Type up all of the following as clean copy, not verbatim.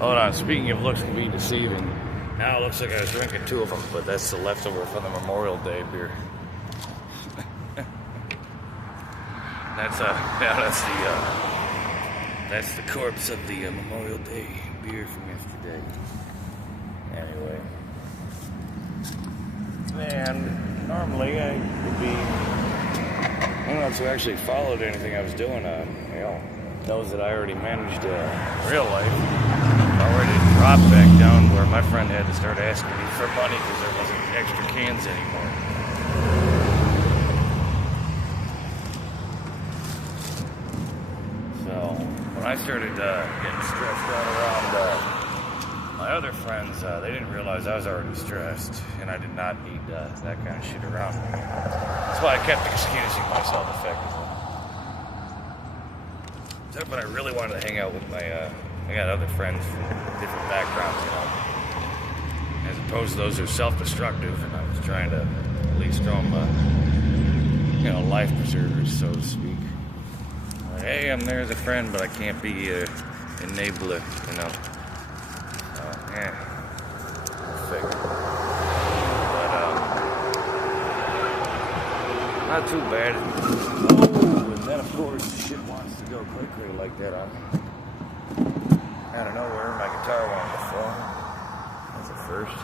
Hold on, speaking of looks can be deceiving. Now it looks like I was drinking 2 of them, but that's the leftover from the Memorial Day beer. That's the corpse of the Memorial Day beer from yesterday. Anyway. And normally I would be, I don't know if you actually followed anything I was doing those that I already managed real life. I already dropped back down where my friend had to start asking me for money because there wasn't extra cans anymore. So when I started getting stressed out around my other friends, they didn't realize I was already stressed, and I did not need that kind of shit around me. That's why I kept excusing myself effectively. Except when I really wanted to hang out with I got other friends from different backgrounds, as opposed to those who are self-destructive, and I was trying to at least throw them, life preservers, so to speak. Like, hey, I'm there as a friend, but I can't be an enabler, figure. But, not too bad. Oh, and then, of course, shit wants to go quickly like that. Out of nowhere, my guitar wanted to fall. That's a first.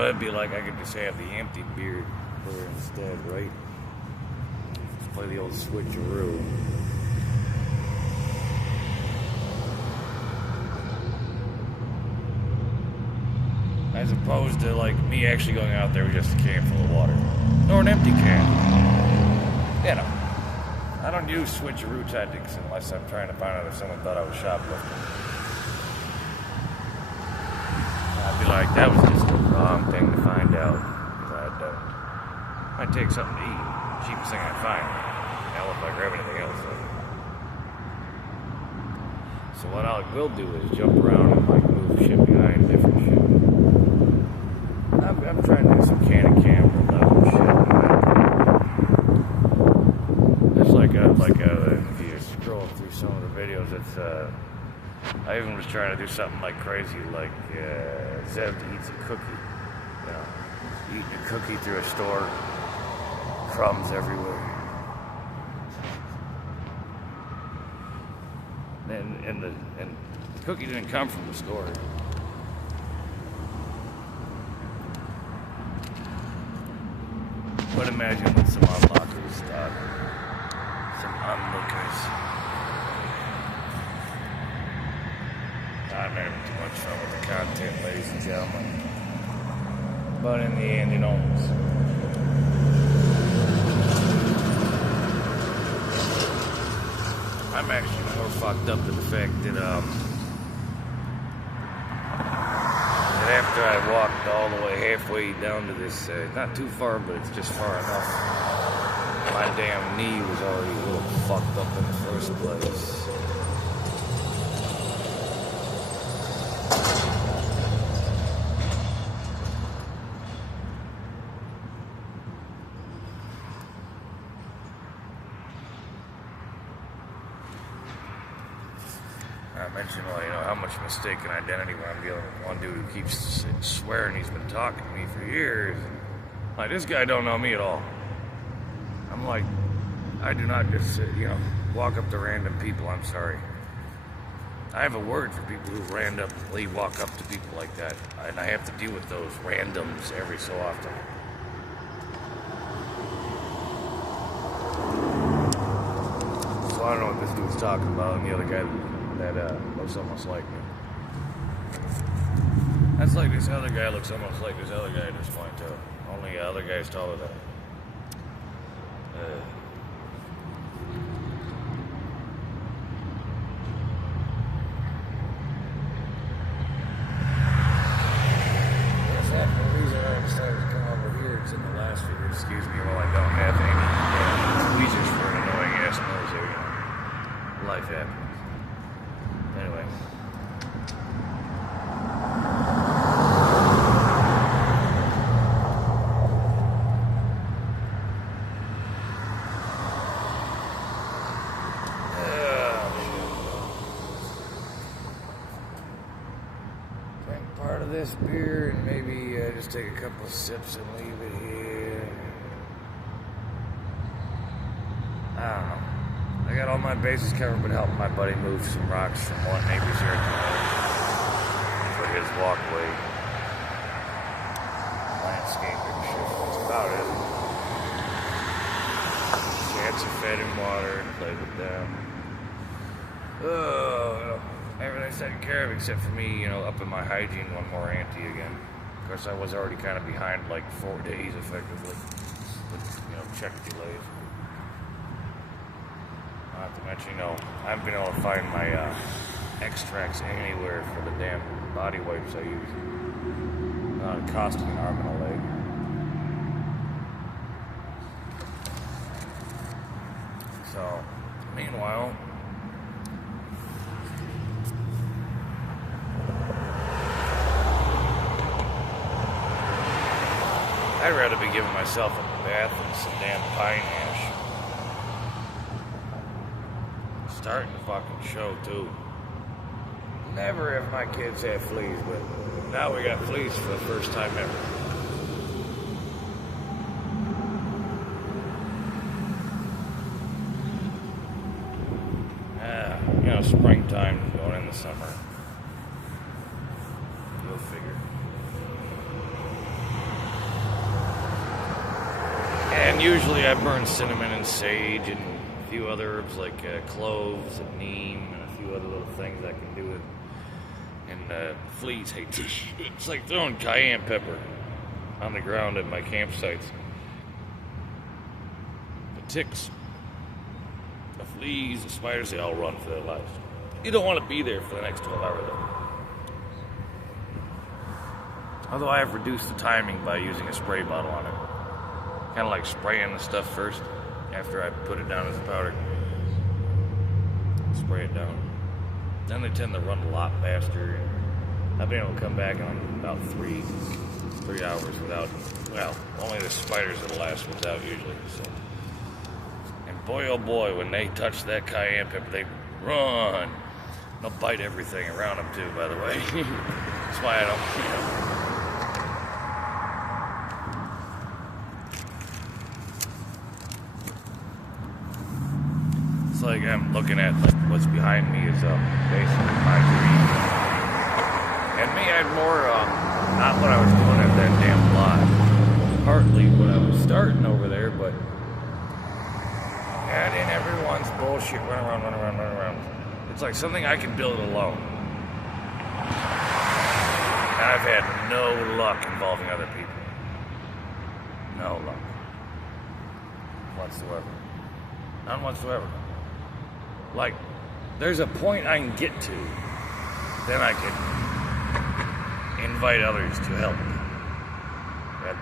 That'd be like I could just have the empty beer player instead, right? Just play the old switcheroo. As opposed to like me actually going out there with just a can full of water. Or an empty can. I don't use switcheroo tactics unless I'm trying to find out if someone thought I was shoplifting. I'd be like, that was just the wrong thing to find out. I'd take something to eat. Cheapest thing I'd find. Hell, if I grab anything else. So what I will do is jump around and move shit behind different shit. I'm trying to do some camera level shit. It's like if you scroll through some of the videos, I even was trying to do something like crazy, like Zev eats a cookie. Eating a cookie through a store, crumbs everywhere. And the cookie didn't come from the store. But imagine with some unlockers, some onlookers. I'm having too much fun with the content, ladies and gentlemen. But in the end, I'm actually more fucked up to the fact that after I walked all the way halfway down to this, not too far, but it's just far enough, my damn knee was already a little fucked up in the first place. I mentioned, how much mistaken identity when I'm dealing with one dude who keeps swearing he's been talking to me for years. Like, this guy don't know me at all. I'm like, I do not just, walk up to random people, I'm sorry. I have a word for people who randomly walk up to people like that, and I have to deal with those randoms every so often. So I don't know what this dude's talking about, and the other guy that looks almost like me. That's like this other guy looks almost like this other guy at this point, too. Only the other guy's taller than him. That's half the reason I decided to come over here. It's in the last video. Excuse me while I don't have any tweezers for an annoying ass nose here. Life happens. Anyway. part of this beer and maybe just take a couple sips and leave it here. I don't know. I got all my bases covered, but helping my buddy move some rocks from one neighbor's yard to another for his walkway. Landscaping shit. That's about it. Cats are fed in water and played with them. Oh, everything's taken care of except for me, upping my hygiene one more ante again. Of course, I was already kind of behind like 4 days effectively with, check delays. Not to mention, I haven't been able to find my extracts anywhere for the damn body wipes I use. It cost me an arm and a leg. So, meanwhile, I'd rather be giving myself a bath in some damn pine ash. Starting to fucking show too. Never have my kids had fleas, but now we got fleas for the first time ever. Springtime going in the summer. Go figure. And usually I burn cinnamon and sage and a few other herbs like cloves and neem and a few other little things I can do it. And fleas hate this shit. It's like throwing cayenne pepper on the ground at my campsites. The ticks, the fleas, the spiders, they all run for their lives. You don't want to be there for the next 12 hours though. Although I have reduced the timing by using a spray bottle on it. Kind of like spraying the stuff first after I put it down as a powder. Spray it down. Then they tend to run a lot faster. And I've been able to come back in about 3 hours without, only the spiders that'll last without usually. So. And boy, oh boy, when they touch that cayenne pepper, they run. They'll bite everything around them too, by the way. That's why I don't, It's like I'm looking at what's behind me is basically my dream. And me, I had more, not what I was doing at that damn lot. Partly what I was starting over there, but add in everyone's bullshit, run around. It's like something I can build alone. And I've had no luck involving other people. No luck. Whatsoever. None whatsoever. Like, there's a point I can get to, then I can invite others to help.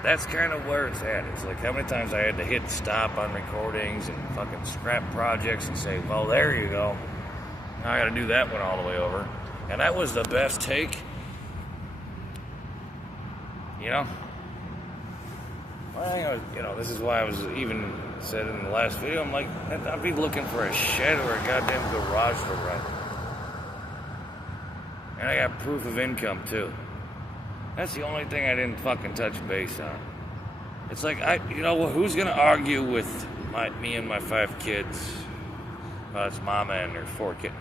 That's kind of where it's at. It's like how many times I had to hit stop on recordings and fucking scrap projects and say, well, there you go. Now I gotta do that one all the way over. And that was the best take. Well, this is why I was even said in the last video, I'm like, I'd be looking for a shed or a goddamn garage to rent. And I got proof of income too. That's the only thing I didn't fucking touch base on. It's like, who's gonna argue with me and my 5 kids? Well, it's mama and her 4 kittens.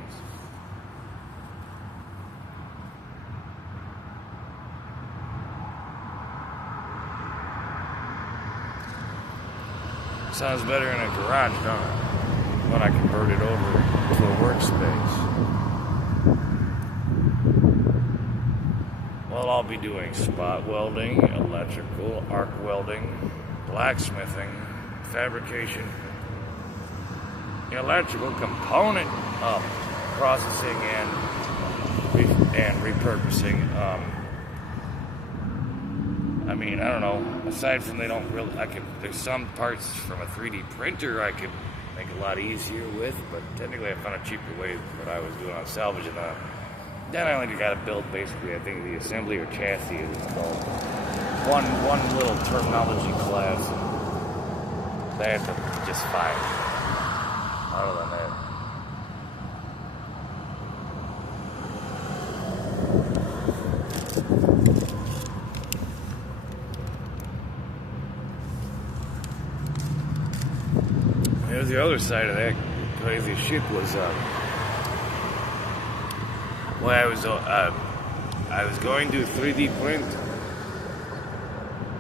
Sounds better in a garage, don't it? When I convert it over to a workspace. Well, I'll be doing spot welding, electrical, arc welding, blacksmithing, fabrication, electrical component processing and repurposing. I don't know. Aside from there's some parts from a 3D printer I could make a lot easier with, but technically I found a cheaper way than what I was doing on salvaging. Then I only got to build basically, I think the assembly or chassis is called. One little terminology class. That's just fine. Other than that. the other side of that crazy shit was, when I was going to 3D print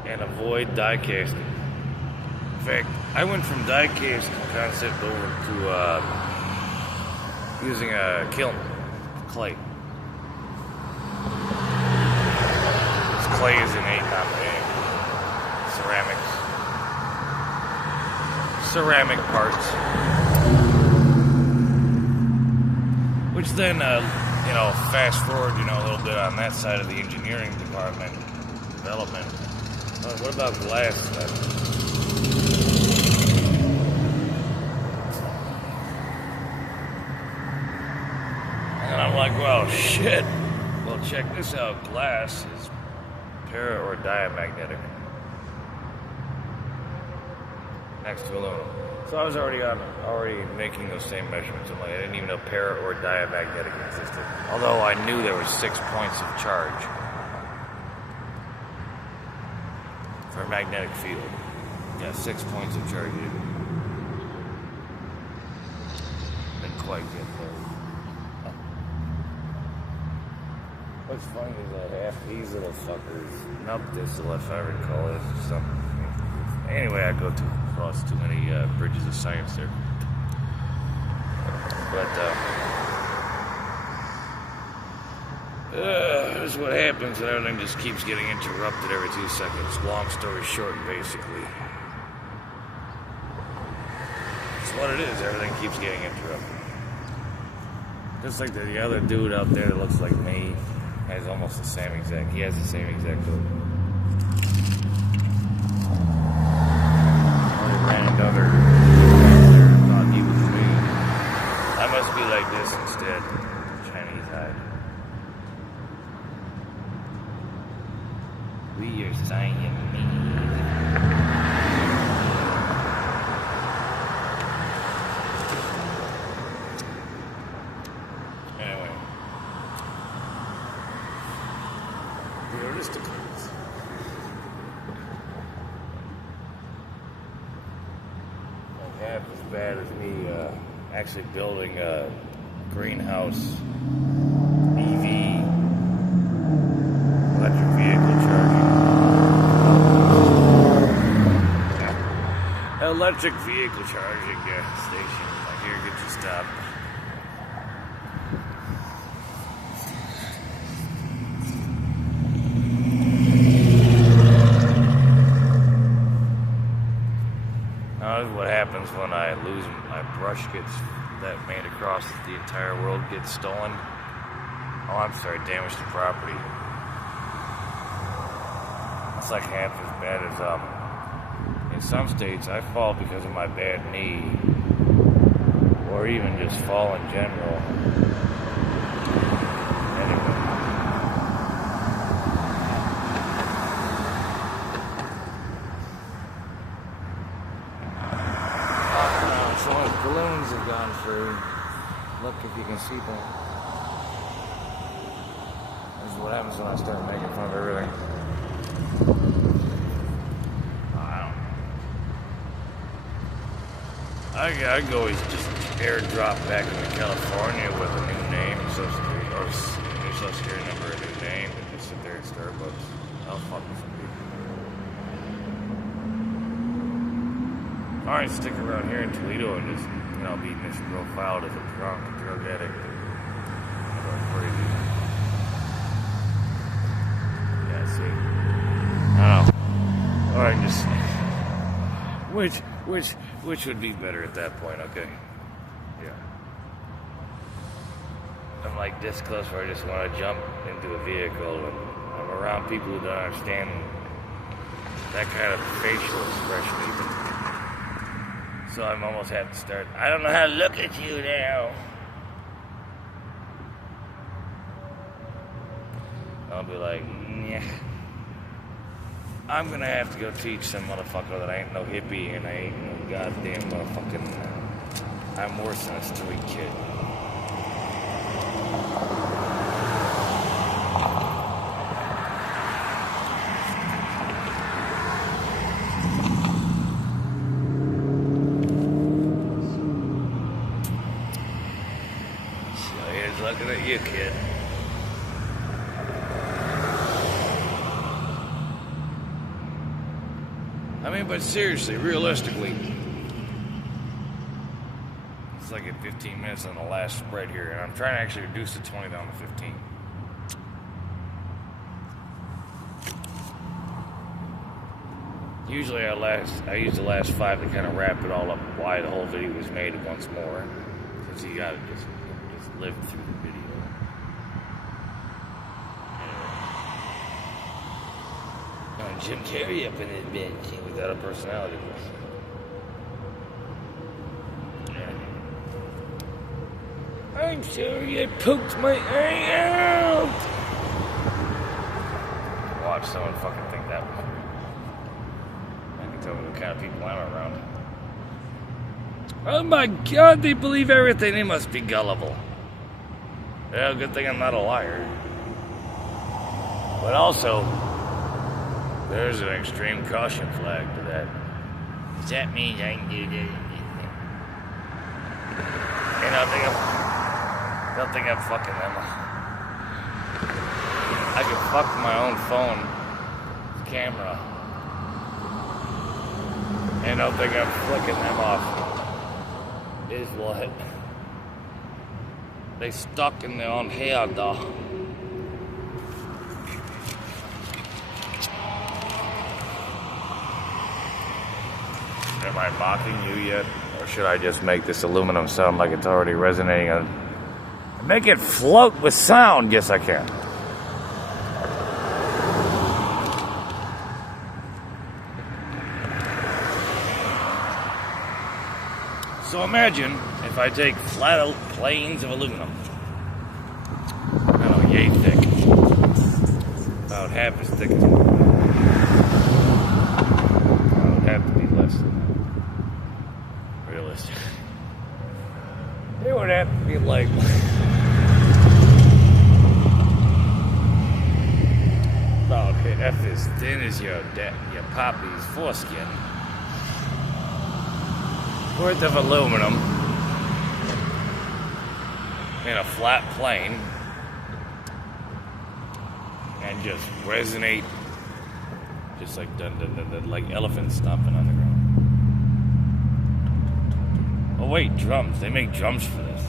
and avoid die casting. In fact, I went from die casting concept over to using a kiln, clay. This clay is innate, not made. Ceramic parts. Which then, fast forward, a little bit on that side of the engineering department, development. What about glass then? And I'm like, well, shit. Well, check this out. Glass is para or diamagnetic. Next to aluminum. So I was already making those same measurements. I'm like, I didn't even know para or diamagnetic existed. Although I knew there were 6 points of charge for a magnetic field. Yeah, 6 points of charge. Didn't quite get there. What's funny is that half these little fuckers, nubdissel if I recall, is something. Anyway, I go across too many bridges of science there. But this is what happens when everything just keeps getting interrupted every 2 seconds. Long story short, basically. It's what it is. Everything keeps getting interrupted. Just like the other dude out there that looks like me has almost the same exact. He has the same exact look. Another thought he was me. I must be like this instead. Chinese hide. We are Siamese. Anyway. The aristocrats. Half as bad as me actually building a greenhouse EV electric vehicle charging. Electric vehicle charging station. Like, here, get you stopped. This is what happens when I lose my brush that made across the entire world gets stolen. Oh, I'm sorry, damage to property. It's like half as bad as in some states I fall because of my bad knee, or even just fall in general. Anyway. Balloons have gone through. Look if you can see them. This is what happens when I start making fun of everything. I could always just airdrop back into California with a new name, Social Security, or a new Social Security number, a new name, and just sit there at Starbucks. I'll fuck with some people. Alright, stick around here in Toledo and just, be misprofiled as a drug addict. Crazy. Yeah, see. I don't know. Or I can just, which would be better at that point, okay? Yeah. I'm like this close where I just want to jump into a vehicle and I'm around people who don't understand that kind of facial expression even. So I'm almost have to start, I don't know how to look at you now. I'll be like, yeah. I'm gonna have to go teach some motherfucker that I ain't no hippie and I ain't no goddamn motherfucking, I'm worse than a street kid. you, kid. I mean, but seriously, realistically, it's like at 15 minutes on the last spread here, and I'm trying to actually reduce the 20 down to 15. Usually I use the last 5 to kind of wrap it all up why the whole video was made once more, because you gotta just live through the video. Jim Carrey up in his bed without a personality. I'm sorry I poked my eye out. Watch someone fucking think that was weird. I can tell what kind of people I'm around. Oh my god, they believe everything. They must be gullible. Well, good thing I'm not a liar. But also, there's an extreme caution flag to that. Does that mean I can do that? And they'll think I'm fucking them. I can fuck my own phone camera. And they'll think I'm flicking them off. Is what? They stuck in their own hair, though. Am I mocking you yet? Or should I just make this aluminum sound like it's already resonating on... Make it float with sound? Yes, I can. So imagine if I take flat planes of aluminum. I don't know, yay thick. About half as thick as it would have to be less than that. Realistic. It would have to be like about half as thin as your poppy's foreskin worth of aluminum in a flat plane and just resonate just like dun dun dun dun, like elephants stomping on the ground. Oh wait, drums. They make drums for this.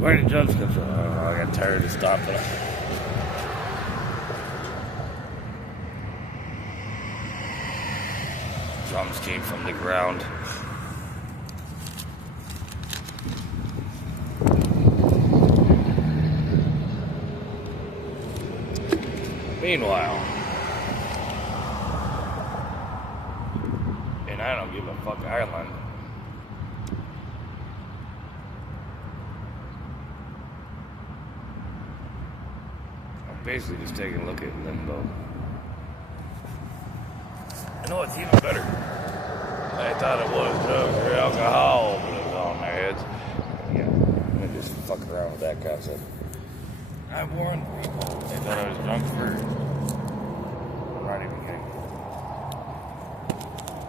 Where did drums come from? Oh, I got tired of stomping. Drums came from the ground. Meanwhile, and I don't give a fuck Ireland. I'm basically just taking a look at Limbo. You know what's even better? They thought it was drugs or alcohol, but it was on their heads. Yeah, I'm gonna just fuck around with that concept. I warned people. They thought I was drunk first. I'm not even kidding.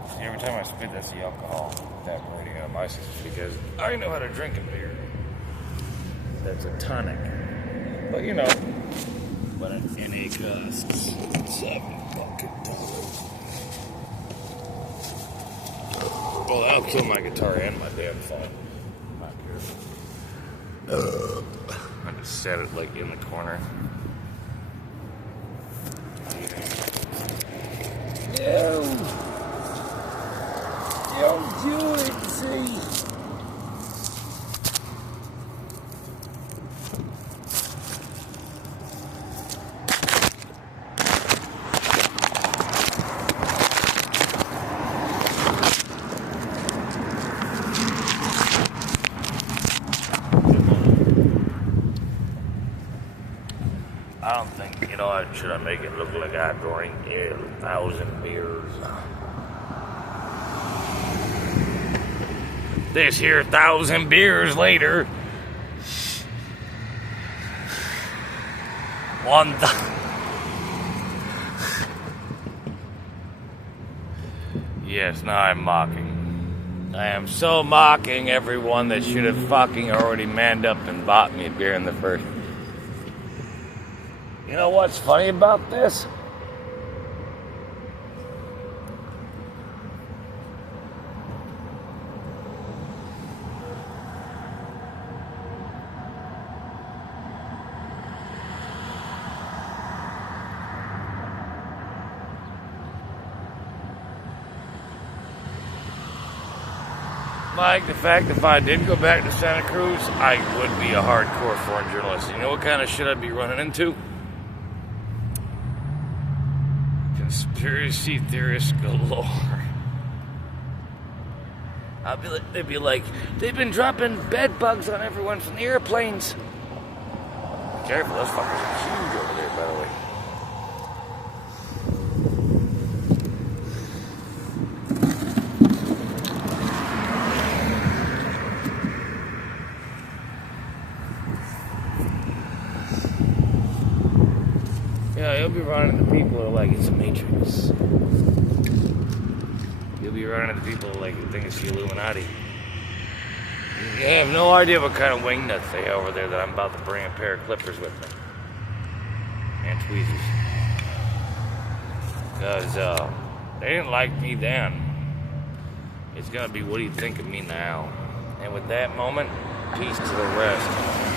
See, every time I spit, that's the alcohol evaporating out of my system because I know how to drink a beer. That's a tonic. But you know, but an NA costs $7. Well, that'll kill my guitar and my damn phone. I'm not careful. I just set it like in the corner. No! Don't do it, see? I don't think, you know, should I make it look like I drink 1,000 beers? This here 1,000 beers later. On the... Yes, now I'm mocking. I am so mocking everyone that should have fucking already manned up and bought me a beer in the first. You know what's funny about this? Like the fact if I did go back to Santa Cruz, I would be a hardcore foreign journalist. You know what kind of shit I'd be running into? Conspiracy theorists galore. They'd be like, they've been dropping bed bugs on everyone from the airplanes. Careful, those fuckers are huge over there, by the way. Yeah, you'll be running into people who are like, it's a matrix. You'll be running into people who like, think it's the Illuminati. You have no idea what kind of wingnuts they have over there that I'm about to bring a pair of clippers with me. And tweezers. Because, they didn't like me then. It's gonna be, what do you think of me now? And with that moment, peace to the rest.